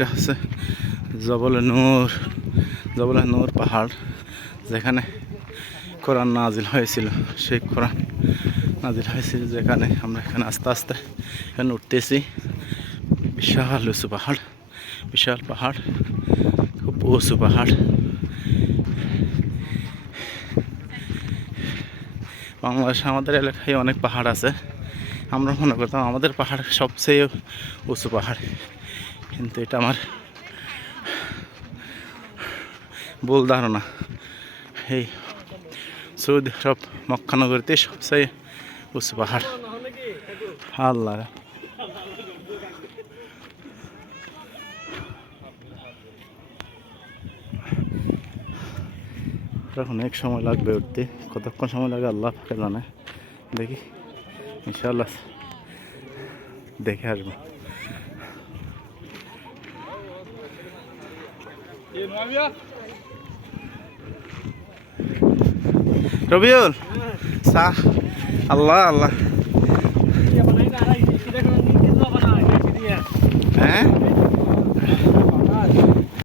এটা হচ্ছে জবলে নূর পাহাড়, যেখানে কোরআন নাজিল হয়েছিল। সেই কোরআন নাজিল হয়েছিল যেখানে আমরা এখানে আস্তে আস্তে এখানে উঠতেছি। বিশাল উঁচু পাহাড়, বিশাল পাহাড়, খুব উঁচু পাহাড়। বাংলাদেশে আমাদের এলাকায় অনেক পাহাড় আছে, আমরা মনে করতাম আমাদের পাহাড় সবচেয়ে উঁচু পাহাড়, কিন্তু এটা আমার ভুল ধারণা। এই সৌদি আরব মক্কানগরীতে সবচেয়ে উঁচু পাহাড়। আল্লাহ, অনেক সময় লাগবে উঠতে, কতক্ষণ সময় লাগে আল্লাহ পাকে জানে। দেখি ইনশাআল্লাহ দেখে আসবো। রবিউল সাহ, আল্লাহ আল্লাহ, হ্যাঁ